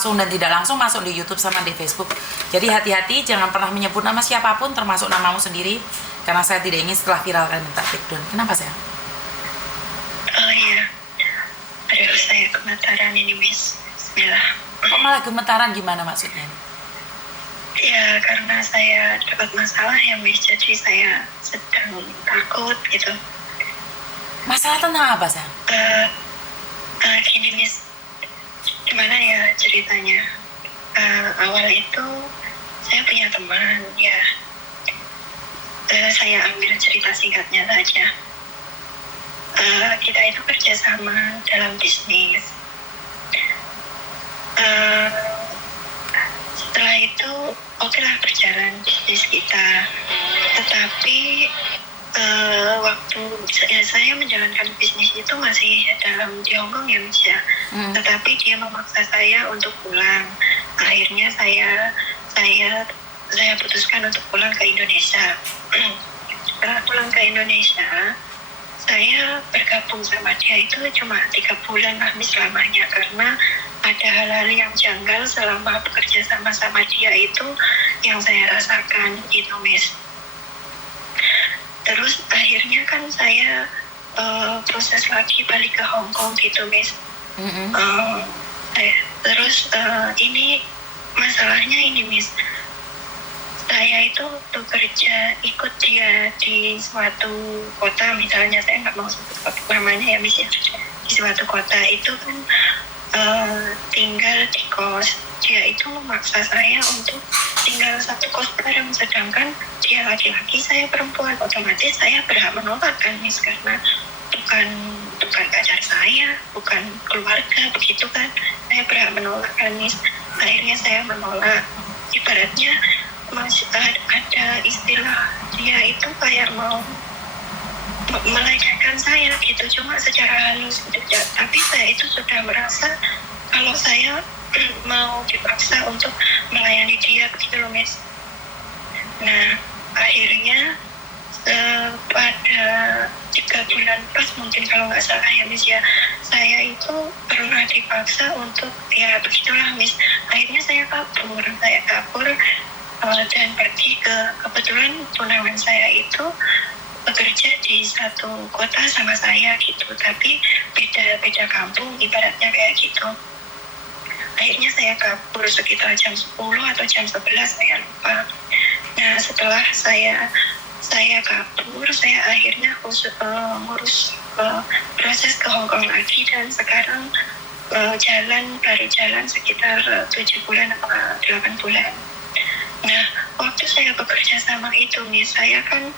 langsung dan tidak langsung masuk di YouTube sama di Facebook. Jadi hati-hati, jangan pernah menyebut nama siapapun termasuk namamu sendiri, karena saya tidak ingin setelah viral kalian minta take down. Kenapa sayang? Oh iya, aduh saya gemetaran ini Miss. Bismillah. Kok malah gemetaran, gimana maksudnya? Ya karena saya dapat masalah ya Miss, jadi saya sedang takut gitu. Masalah tentang apa sayang? Gini Miss, gimana ya ceritanya? Awal itu saya punya teman ya. Saya ambil cerita singkatnya saja. Kita itu kerjasama dalam bisnis. Setelah itu okelah berjalan bisnis kita. Tetapi waktu saya menjalankan bisnis itu masih dalam di Hongkong ya Miss ya. Tetapi dia memaksa saya untuk pulang. Akhirnya saya putuskan untuk pulang ke Indonesia. Setelah pulang ke Indonesia, saya bergabung sama dia itu cuma 3 bulan lah Miss lamanya, karena ada hal-hal yang janggal selama bekerja sama dia itu yang saya rasakan gitu Miss. Terus akhirnya kan saya proses lagi balik ke Hong Kong gitu Miss. Terus ini masalahnya ini Miss, saya itu bekerja ikut dia di suatu kota, misalnya saya nggak mau sebut namanya ya Miss ya, di suatu kota itu kan tinggal di kos. Dia itu memaksa saya untuk tinggal satu kos bareng, sedangkan dia laki-laki, saya perempuan. Otomatis saya berhak menolak kan Miss, karena bukan pacar saya, bukan keluarga begitu kan, saya berhak menolak kan Miss. Akhirnya saya menolak. Ibaratnya masih ada istilah dia itu kayak mau melecehkan saya gitu, cuma secara halus gitu ya. Tapi saya itu sudah merasa kalau saya mau dipaksa untuk melayani dia begitu loh Miss. Nah akhirnya pada 3 bulan pas mungkin kalau nggak salah ya Miss ya, saya itu pernah dipaksa untuk ya begitulah Miss. Akhirnya saya kabur dan pergi kebetulan tunangan saya itu bekerja di satu kota sama saya gitu, tapi beda kampung ibaratnya kayak gitu. Akhirnya saya kabur sekitar jam 10 atau jam 11 saya lupa. Nah setelah saya kabur, saya akhirnya ngurus proses ke Hong Kong lagi, dan sekarang baru jalan sekitar 7 bulan atau 8 bulan. Nah, waktu saya bekerja sama itu Miss, saya kan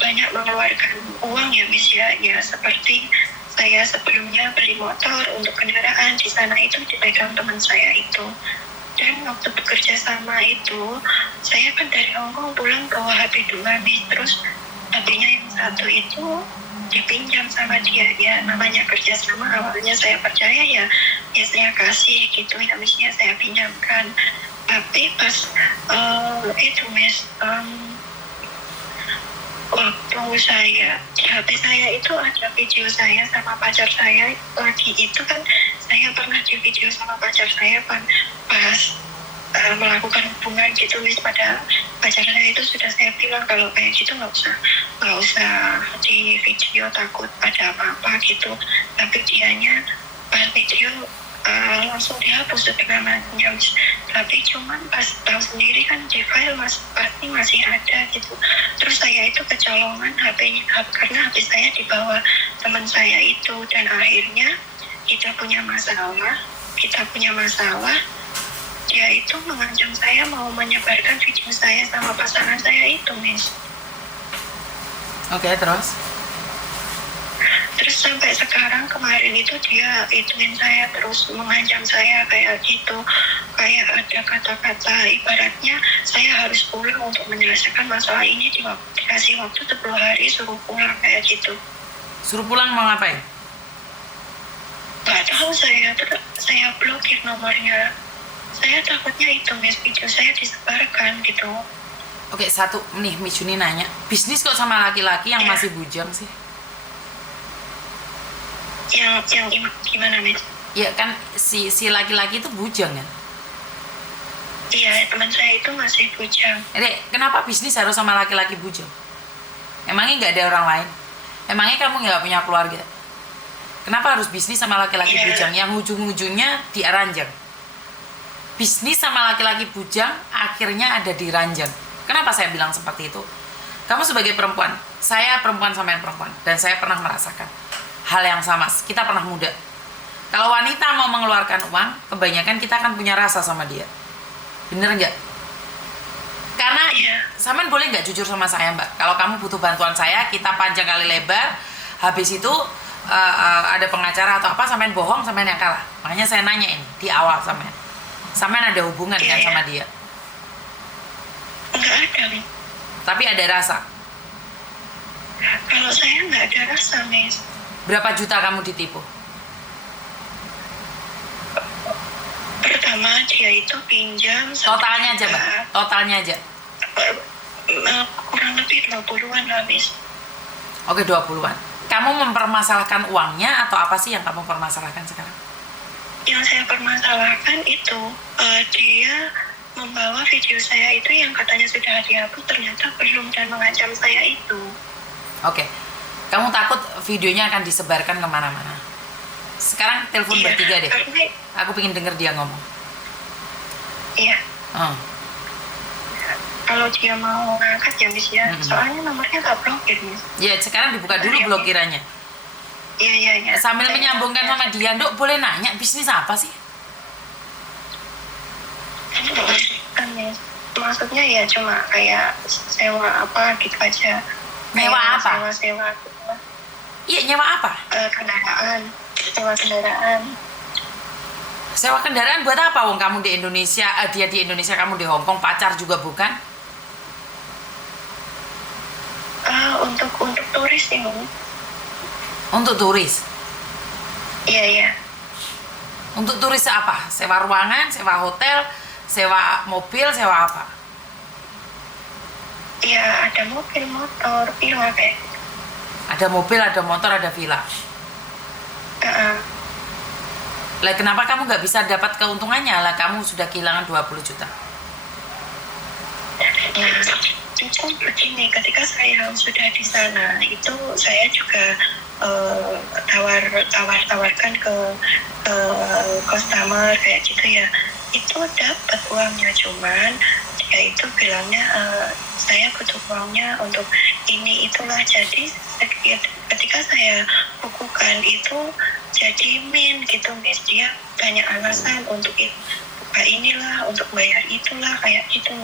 banyak mengeluarkan uang ya Miss ya, seperti saya sebelumnya beli motor untuk kendaraan, di sana itu dipegang teman saya itu. Dan waktu bekerja sama itu, saya kan dari Hongkong pulang bawa HP 2 Miss, terus HP-nya yang satu itu dipinjam sama dia. Ya namanya kerja sama, awalnya saya percaya ya saya kasih gitu ya Miss, saya pinjamkan. Tapi pas itu Miss, waktu saya di HP saya itu ada video saya sama pacar saya lagi. Itu kan saya pernah di video sama pacar saya pas melakukan hubungan gitu Miss. Pada pacar saya itu sudah saya bilang kalau kayak gitu nggak usah di video, takut ada apa-apa gitu. Tapi dianya pas video langsung dihapus namanya Miss. Tapi cuman pas tahu sendiri kan di file pasti masih ada gitu. Terus saya itu kecolongan HP-nya karena HP saya dibawa teman saya itu, dan akhirnya kita punya masalah. Dia itu mengancam saya mau menyebarkan video saya sama pasangan saya itu Miss. Oke, terus sampai sekarang, kemarin itu dia ituin saya, terus mengancam saya kayak gitu, kayak ada kata-kata ibaratnya saya harus pulang untuk menyelesaikan masalah ini, dikasih waktu 10 hari suruh pulang kayak gitu. suruh pulang mau ngapain? Gak tahu, saya blokir nomornya. Saya takutnya itu Miss, video saya disebarkan gitu. Oke, satu nih Miss Juni nanya, bisnis kok sama laki-laki yang masih bujang sih? Yang gimana Miss? Ya kan si laki-laki itu bujang kan? Iya, teman saya itu masih bujang. Dek, kenapa bisnis harus sama laki-laki bujang? Emangnya nggak ada orang lain? Emangnya kamu nggak punya keluarga? Kenapa harus bisnis sama laki-laki bujang yang ujung-ujungnya di ranjang? Bisnis sama laki-laki bujang akhirnya ada di ranjang. Kenapa saya bilang seperti itu? Kamu sebagai perempuan, saya perempuan sama yang perempuan, dan saya pernah merasakan hal yang sama. Kita pernah muda. Kalau wanita mau mengeluarkan uang, kebanyakan kita akan punya rasa sama dia. Bener nggak? Karena Saman boleh nggak jujur sama saya, Mbak? Kalau kamu butuh bantuan saya, kita panjang kali lebar. Habis itu ada pengacara atau apa, Saman bohong, Saman yang kalah. Makanya saya nanya ini di awal, Saman ada hubungan kan sama dia? Nggak ada. Tapi ada rasa. Kalau saya nggak ada rasa, Miss. Berapa juta kamu ditipu? Pertama dia itu pinjam. Totalnya aja, Mbak. Totalnya aja. Kurang lebih 20-an lah, Miss. Oke, 20-an. Kamu mempermasalahkan uangnya atau apa sih yang kamu permasalahkan sekarang? Yang saya permasalahkan itu dia membawa video saya itu yang katanya sudah dihapus, ternyata belum, dan mengancam saya itu. Oke. Kamu takut videonya akan disebarkan kemana-mana. Sekarang telepon bertiga deh. Aku pengen denger dia ngomong. Iya. Kalau dia mau ngangkat ya, Miss ya. Soalnya nomornya nggak blokir, Miss. Ya, sekarang dibuka dulu blokirannya. Iya. Sambil menyambungkan sama dia, Dok, boleh nanya bisnis apa sih? Kan, Miss. Maksudnya ya cuma kayak sewa apa gitu aja. Nyewa apa? Sewa gitu. Iya, nyewa apa? Kendaraan. Sewa kendaraan. Sewa kendaraan buat apa? Wong kamu di Indonesia, dia di Indonesia, kamu di Hong Kong, pacar juga bukan? Untuk turis ya, Bu. Untuk turis? Iya. Untuk turis apa? Sewa ruangan, sewa hotel, sewa mobil, sewa apa? Ya, ada mobil, motor, villa kayak gitu. Ada mobil, ada motor, ada villa. Lah kenapa kamu nggak bisa dapat keuntungannya? Lah kamu sudah kehilangan 20 juta. Ya, itu begini, ketika saya sudah di sana, itu saya juga tawarkan ke customer kayak gitu ya. Itu dapat uangnya, cuman dia itu bilangnya saya butuh uangnya untuk ini itulah. Jadi ketika saya bukukan itu jadi min gitu, Miss. Dia banyak alasan untuk buka inilah, untuk bayar itulah, kayak gitu.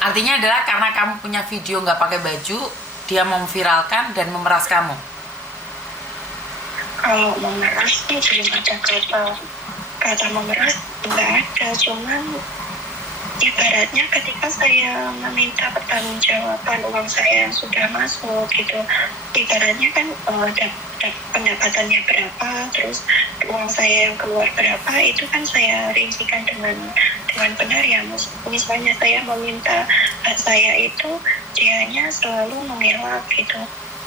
Artinya adalah karena kamu punya video nggak pakai baju, dia memviralkan dan memeras kamu. Kalau memeras sih belum ada kata memeras, nggak ada. Cuman ibaratnya ketika saya meminta pertanggungjawaban uang saya yang sudah masuk gitu, ibaratnya kan pendapatannya berapa, terus uang saya yang keluar berapa, itu kan saya rincikan dengan benar ya, Mas. Misalnya saya meminta hak saya itu, dianya selalu mengelak gitu.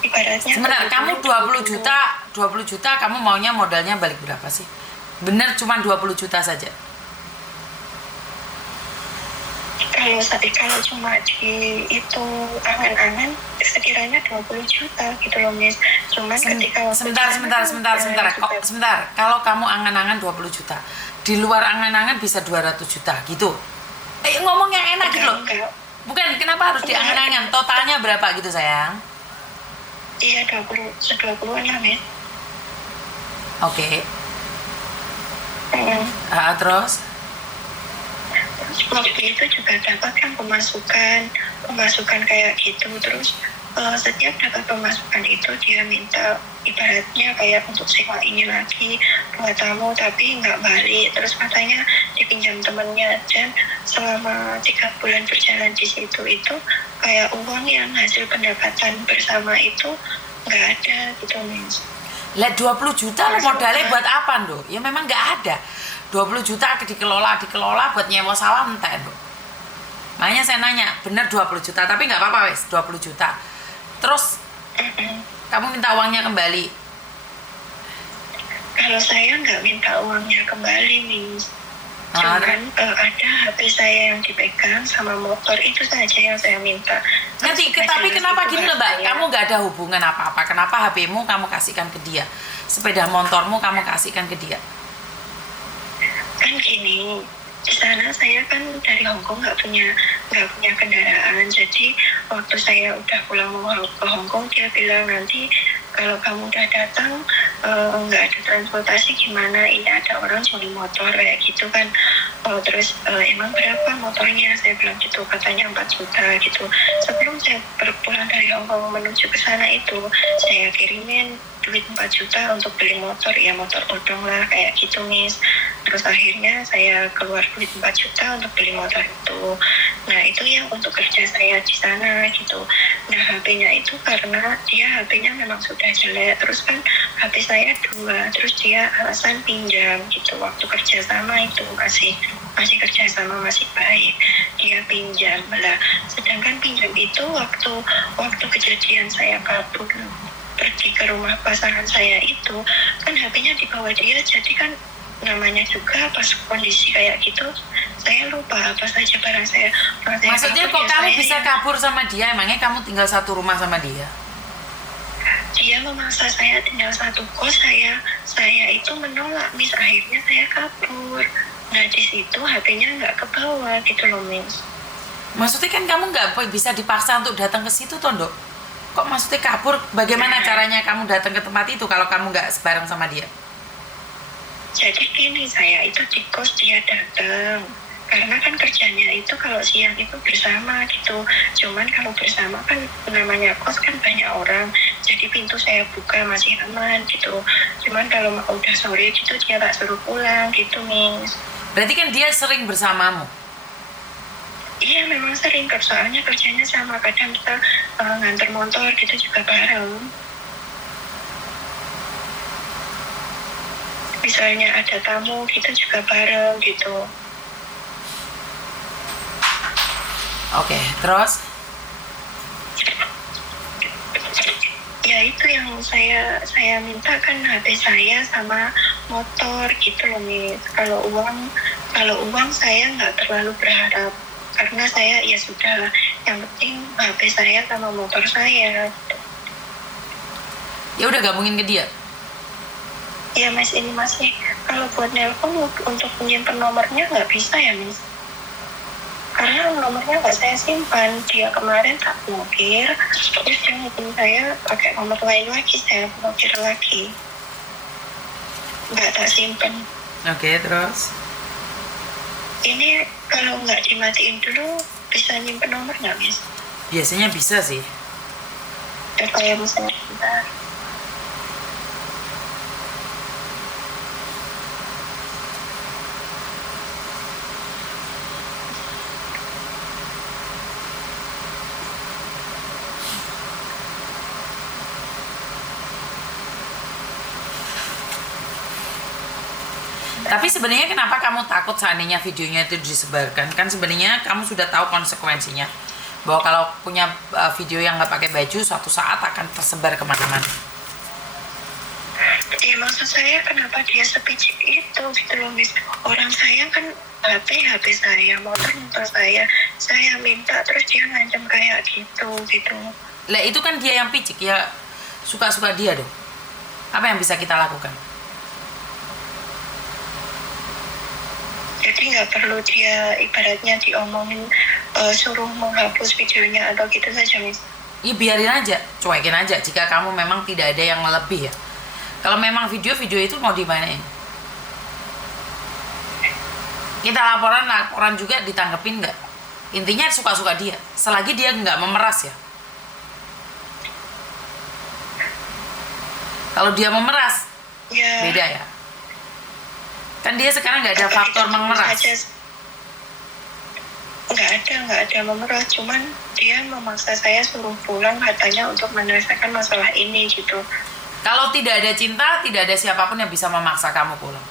Ibaratnya sebentar, kamu 20 juta kamu maunya modalnya balik berapa sih? Bener cuma 20 juta saja? Kalau cuma di itu angan-angan sekiranya 20 juta gitu loh, Miss. Cuman ketika sebentar. Kalau kamu angan-angan 20 juta, di luar angan-angan bisa 200 juta gitu. Ngomong yang enak gitu loh. Bukan, kenapa harus di angan-angan? Totalnya berapa gitu, sayang? Iya, 20-an lah, Miss. Oke. Terus? Waktu itu juga dapat kan pemasukan kayak gitu. Terus setiap dapat pemasukan itu dia minta ibaratnya kayak untuk sewa ini lagi buat tamu, tapi nggak balik. Terus katanya dipinjam temennya, dan selama 3 bulan berjalan di situ itu kayak uang yang hasil pendapatan bersama itu nggak ada gitu, Miss. Lah 20 juta lo modalnya buat apa, Ndo? Ya memang nggak ada. 20 juta dikelola buat nyewa sawah entek, Ndo. Makanya saya nanya, bener 20 juta, tapi nggak apa-apa wes, 20 juta. Terus kamu minta uangnya kembali. Kalau saya nggak minta uangnya kembali nih, Ah, cuman ada HP saya yang dipegang sama motor itu saja yang saya minta. ngerti, Sudah tapi jelas kenapa itu gini hak loh Mbak, saya. kamu nggak ada hubungan apa-apa, kenapa HP-mu kamu kasihkan ke dia, sepeda motormu kamu kasihkan ke dia? Kan gini, di sana saya kan dari Hongkong nggak punya kendaraan, jadi waktu saya udah pulang ke Hongkong dia bilang nanti kalau kamu udah datang nggak ada transportasi gimana, ini ada orang curi motor kayak gitu kan. Terus emang berapa motornya, saya bilang gitu, katanya 4 juta gitu. Sebelum saya berpulang dari Hongkong menuju ke sana itu saya kirimin duit 4 juta untuk beli motor, ya motor odong lah kayak gitu Miss. Terus akhirnya saya keluar duit 4 juta untuk beli motor itu. Nah itu yang untuk kerja saya di sana gitu. Nah HP-nya itu karena dia HP-nya memang sudah jelek, terus kan HP saya 2, terus dia alasan pinjam gitu. Waktu kerja sama itu masih kerja sama masih baik, dia pinjam lah. Sedangkan pinjam itu waktu kejadian saya kabur pergi ke rumah pasangan saya itu kan HP-nya dibawa dia, jadi kan namanya juga pas kondisi kayak gitu saya lupa apa saja barang saya. Maksudnya kok kamu bisa kabur sama dia, emangnya kamu tinggal satu rumah sama dia? Dia memaksa saya tinggal satu kos, saya itu menolak Miss, akhirnya saya kabur. Nah di situ HP-nya nggak ke bawah gitu loh Miss. Maksudnya kan kamu nggak bisa dipaksa untuk datang ke situ Tondo, kok maksudnya kabur, bagaimana caranya kamu datang ke tempat itu kalau kamu nggak sebareng sama dia? Jadi gini, saya itu di kos dia datang. Karena kan kerjanya itu kalau siang itu bersama gitu. Cuman kalau bersama kan namanya kos kan banyak orang. Jadi pintu saya buka masih aman gitu. Cuman kalau udah sore gitu dia tak suruh pulang gitu Miss. Berarti kan dia sering bersamamu? Iya memang sering, soalnya kerjanya sama. Kadang kita nganter motor gitu juga bareng. Misalnya ada tamu kita juga bareng gitu. Oke, terus? Ya itu yang saya minta kan HP saya sama motor gitu loh Miss. Kalau uang saya nggak terlalu berharap karena saya ya sudah, yang penting HP saya sama motor saya. Ya udah gabungin ke dia. Ya Mas, ini masih kalau buat nelpon untuk menyimpan nomornya nggak bisa ya Miss, karena nomornya nggak saya simpan. Dia kemarin tak blokir, terus dia hubungi saya pakai nomor lain lagi, saya blokir lagi, nggak tak simpan. Oke, terus? Ini kalau nggak dimatiin dulu bisa nyimpen nomor nggak Miss? Biasanya bisa sih. Ya kayak misalnya sebentar. Tapi sebenarnya kenapa kamu takut seandainya videonya itu disebarkan? Kan sebenarnya kamu sudah tahu konsekuensinya, bahwa kalau punya video yang nggak pakai baju suatu saat akan tersebar kemana-mana. Ya maksud saya kenapa dia sepicik itu gitu loh Miss. Orang saya kan HP saya, motor saya minta terus dia ngancam kayak gitu. Lah itu kan dia yang picik, ya suka-suka dia dong. Apa yang bisa kita lakukan? Jadi nggak perlu dia ibaratnya diomongin suruh menghapus videonya atau gitu saja Miss. Ya biarin aja, cuekin aja jika kamu memang tidak ada yang lebih ya. Kalau memang video itu mau dimanain? Kita laporan juga ditanggepin nggak? Intinya suka-suka dia, selagi dia nggak memeras ya. Kalau dia memeras, Ya. beda ya. Kan dia sekarang nggak ada faktor memeras. Nggak ada memeras, cuman dia memaksa saya suruh pulang katanya untuk menyelesaikan masalah ini gitu. Kalau tidak ada cinta, tidak ada siapapun yang bisa memaksa kamu pulang.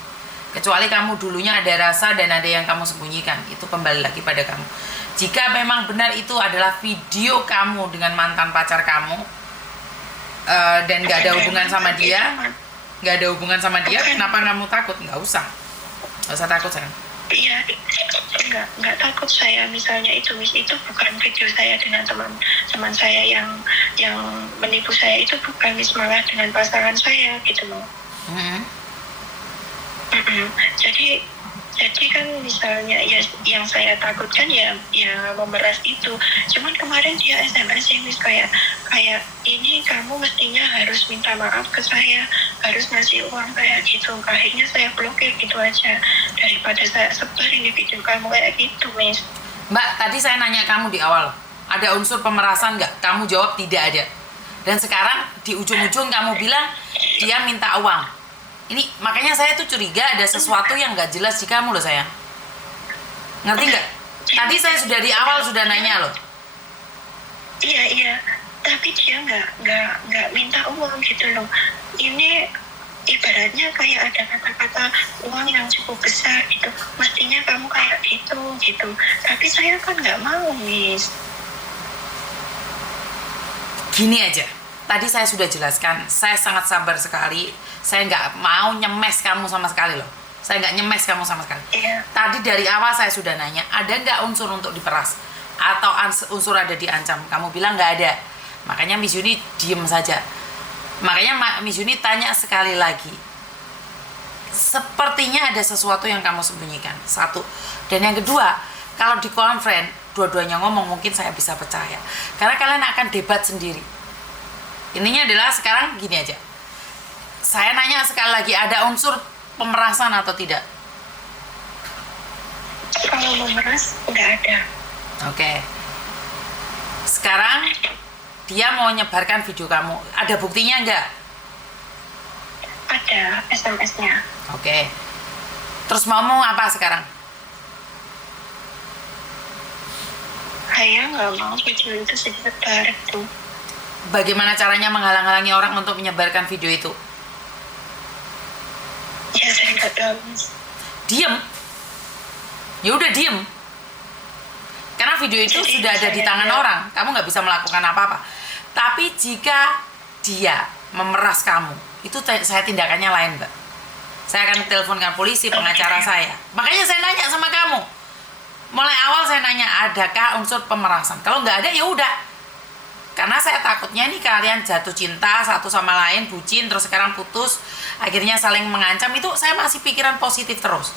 Kecuali kamu dulunya ada rasa dan ada yang kamu sembunyikan. Itu kembali lagi pada kamu. Jika memang benar itu adalah video kamu dengan mantan pacar kamu, dan gak ada hubungan sama dia, nggak ada hubungan sama dia, kenapa kamu takut? Nggak usah takut sayang. Iya, nggak takut saya. Misalnya itu bukan video saya dengan teman saya yang menipu saya, itu bukan malah dengan pasangan saya gitu loh. Jadi kan misalnya ya yang saya takutkan ya memeras itu. Cuman kemarin dia SMS yang kayak ini kamu mestinya harus minta maaf ke saya, harus ngasih uang kayak gitu. Akhirnya saya blokir gitu aja daripada saya sebar ini video kamu kayak gitu, Miss. Mbak, tadi saya nanya kamu di awal, ada unsur pemerasan nggak? Kamu jawab tidak ada. Dan sekarang di ujung-ujung kamu bilang dia minta uang. Ini makanya saya tuh curiga ada sesuatu yang nggak jelas di kamu loh sayang. Ngerti nggak? Tadi saya sudah di awal sudah nanya loh. Iya. Tapi dia nggak minta uang gitu loh. Ini ibaratnya kayak ada kata-kata uang yang cukup besar gitu. Mestinya kamu kayak gitu. Tapi saya kan nggak mau, Miss. Gini aja. Tadi saya sudah jelaskan, saya sangat sabar sekali. Saya nggak mau nyemes kamu sama sekali loh. Saya nggak nyemes kamu sama sekali. Iya. Tadi dari awal saya sudah nanya, ada nggak unsur untuk diperas? Atau unsur ada diancam? Kamu bilang nggak ada. Makanya Miss Yuni diem saja. Makanya Miss Yuni tanya sekali lagi. Sepertinya ada sesuatu yang kamu sembunyikan. Satu. Dan yang kedua, kalau di konferen, dua-duanya ngomong mungkin saya bisa percaya. Karena kalian akan debat sendiri. Intinya adalah sekarang gini aja. Saya nanya sekali lagi, ada unsur pemerasan atau tidak? Kalau memeras, nggak ada. Oke. Sekarang dia mau nyebarkan video kamu. Ada buktinya nggak? Ada SMS-nya. Oke. Terus mau apa sekarang? Saya nggak mau video itu sebar itu. Bagaimana caranya menghalang-halangi orang untuk menyebarkan video itu? Ya saya nggak tahu, Miss. Diem. Ya udah diem. Karena video itu Jadi, sudah ada di tangan orang, kamu nggak bisa melakukan apa-apa. Tapi jika dia memeras kamu, itu saya tindakannya lain, Mbak. Saya akan teleponkan polisi, pengacara saya. Makanya saya nanya sama kamu. Mulai awal saya nanya, adakah unsur pemerasan? Kalau nggak ada, ya udah. Karena saya takutnya nih kalian jatuh cinta satu sama lain, bucin, terus sekarang putus, akhirnya saling mengancam. Itu saya masih pikiran positif terus.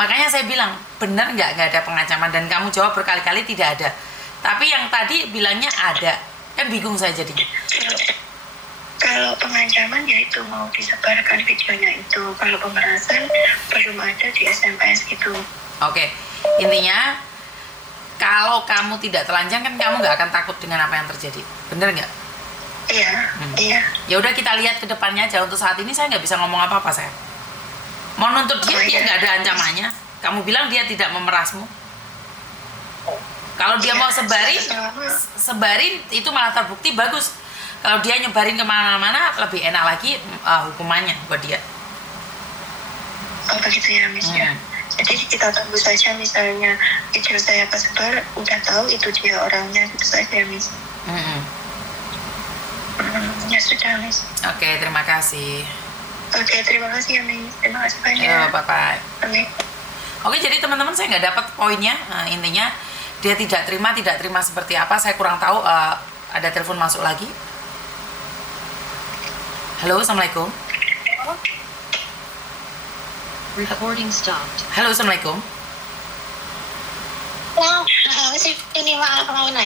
Makanya saya bilang, benar nggak ada pengancaman? Dan kamu jawab berkali-kali tidak ada. Tapi yang tadi bilangnya ada. Kan bingung saya jadinya. Kalau pengancaman ya itu mau disebarkan videonya itu. Kalau pemerasan belum ada di SMS itu. Oke, intinya kalau kamu tidak telanjang kan kamu nggak akan takut dengan apa yang terjadi, bener nggak? Iya, iya. Ya udah kita lihat ke depannya aja. Untuk saat ini saya nggak bisa ngomong apa-apa saya. Mau nuntut dia, dia nggak ada ancamannya. Kamu bilang dia tidak memerasmu. Kalau dia mau sebarin itu malah terbukti bagus. Kalau dia nyebarin kemana-mana lebih enak lagi hukumannya buat dia. Oh begitu ya, Miss ya. Jadi kita tunggu saja, misalnya video saya kesebar, udah tahu itu dia orangnya, gitu saja, Miss. Ya sudah, Miss. Oke, terima kasih. Oke, terima kasih ya, Miss. Terima kasih banyak. Ya, bye-bye. Oke. Oke, jadi teman-teman saya nggak dapat poinnya. Intinya dia tidak terima seperti apa. Saya kurang tahu. Ada telepon masuk lagi. Halo, assalamualaikum. Recording stopped. Halo, assalamualaikum. Wow, ini maaf mau nanya.